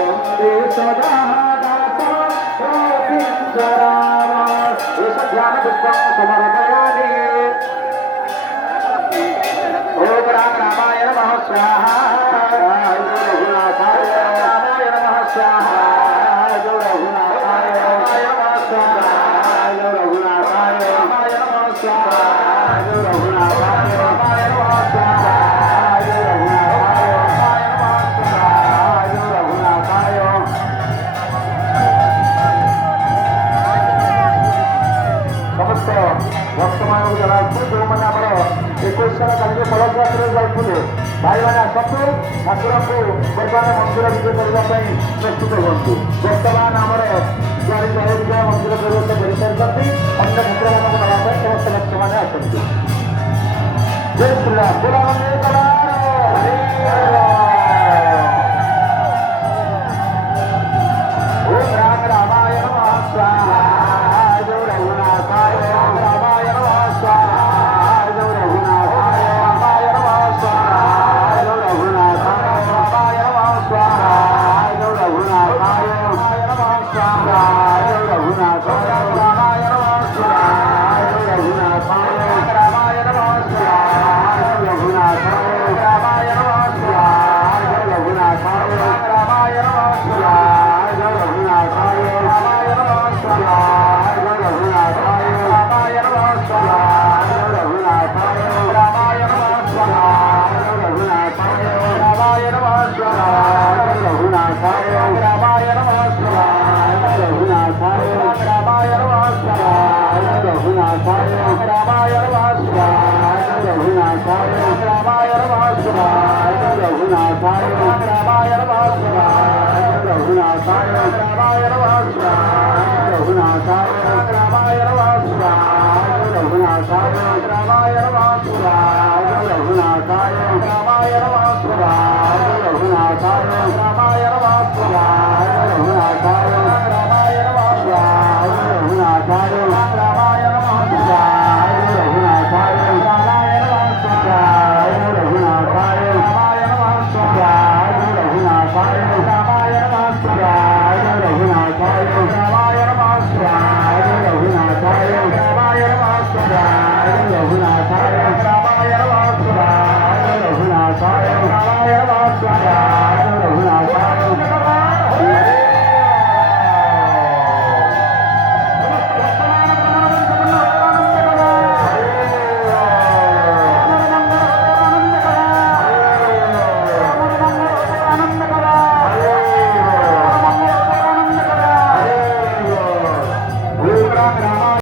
वन्दे सदा दाता गोविन्दराम एष ध्यानपुष्पं समर्पयामि ॐ रामाय नमः स्वाहा रघुनाथाय रामाय नमः स्वाहा रघुनाथाय रामाय नमः स्वाहा रघुनाथाय रामाय नमः स्वाहा रघुनाथाय रामाय नमः स्वाहा ବର୍ତ୍ତମାନକୁ ଜଣାନ୍ତୁ ଯେଉଁମାନେ ଆମର 21 ତାରିଖ ପଦଯାତ୍ରାରେ ଯାଉଥିଲେ ଭାଇମାନେ ଆସନ୍ତୁ ଠାକୁରଙ୍କୁ ବର୍ତ୍ତମାନ ମନ୍ଦିର ବିଜେ କରିବା ପାଇଁ ପ୍ରସ୍ତୁତ ହୁଅନ୍ତୁ। ବର୍ତ୍ତମାନ ଆମର ଚାରି ବିଜୟ ମନ୍ଦିର ପ୍ରବେଶ କରିସାରିଛନ୍ତି ଅନ୍ୟ ଠାକୁରମାନଙ୍କୁ ନେବା ପାଇଁ ସମସ୍ତ ଭକ୍ତମାନେ ଆସନ୍ତୁ। ଜୟ ଶ୍ରୀରାମ ରାମାୟ ନମଃ ସ୍ୱାହା Fire.